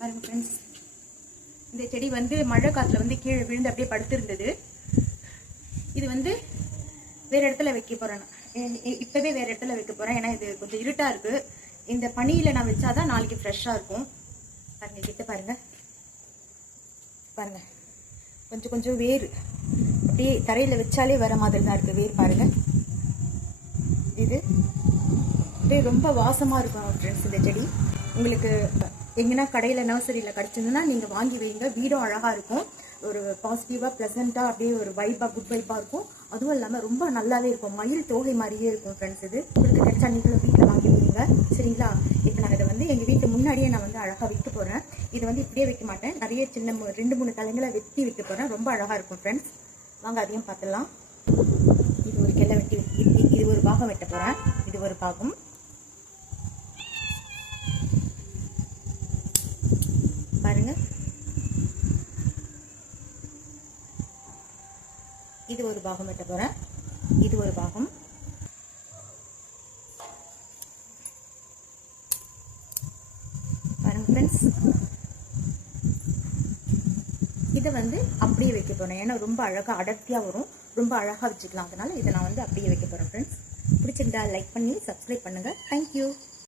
பாருங்க ஃப்ரெண்ட்ஸ் இந்த செடி வந்து மழை காற்றுல வந்து கீழே விழுந்து அப்படியே படுத்திருந்தது. இது வந்து வேறு இடத்துல வைக்க போகிறேன் நான். வேறு இடத்துல வைக்க போகிறேன் ஏன்னா இது கொஞ்சம் இருட்டாக இருக்குது இந்த பனியில் நான் வச்சாதான் நாளைக்கு ஃப்ரெஷ்ஷாக இருக்கும். பாருங்கள் கிட்ட பாருங்கள் பாருங்கள் கொஞ்சம் கொஞ்சம் வேர். அப்படியே தரையில் வச்சாலே வர மாதிரி தான் இருக்குது வேர் பாருங்கள் இது அப்படியே ரொம்ப வாசமாக இருக்கும் ஃப்ரெண்ட்ஸ் இந்த செடி. உங்களுக்கு எங்கன்னா கடையில் நர்சரியில் கிடைச்சதுன்னா நீங்கள் வாங்கி வைங்க. வீடும் அழகாக இருக்கும். ஒரு பாசிட்டிவாக ப்ளசண்ட்டாக அப்படியே ஒரு வைப்பாக குட் வைப்பாக இருக்கும். அதுவும் இல்லாமல் ரொம்ப நல்லாவே இருக்கும். மயில் தோகை மாதிரியே இருக்கும் ஃப்ரெண்ட்ஸ் இது. உங்களுக்கு கிடைச்சா நீங்களும் வீட்டில் வாங்கி வைங்க. சரிங்களா? இப்போ நான் இதை வந்து எங்கள் வீட்டு முன்னாடியே நான் வந்து அழகாக விற்க போகிறேன் இது வந்து இப்படியே வைக்க மாட்டேன். நிறைய சின்ன மு- ரெண்டு மூணு தலைங்களை வெட்டி விற்க போகிறேன் ரொம்ப அழகாக இருக்கும் ஃப்ரெண்ட்ஸ் வாங்க அதையும் பார்த்துடலாம். இது ஒரு கிளை வெட்டி இது ஒரு பாகம் வெட்ட போகிறேன் இது ஒரு பாகம். பாருங்க. இது ஒரு பாகம் வெட்ட போறேன். இது ஒரு பாகம். பாருங்க ஃப்ரெண்ட்ஸ் இதை வந்து அப்படியே வைக்க போறேன். ஏன்னா ரொம்ப அழகா அடர்த்தியா வரும். ரொம்ப அழகா வச்சுக்கலாம். அதனால இதை நான் வந்து அப்படியே வைக்க போறேன் ஃப்ரெண்ட்ஸ் பிடிச்சிருந்தா லைக் பண்ணி சப்ஸ்கிரைப் பண்ணுங்க. தேங்க்யூ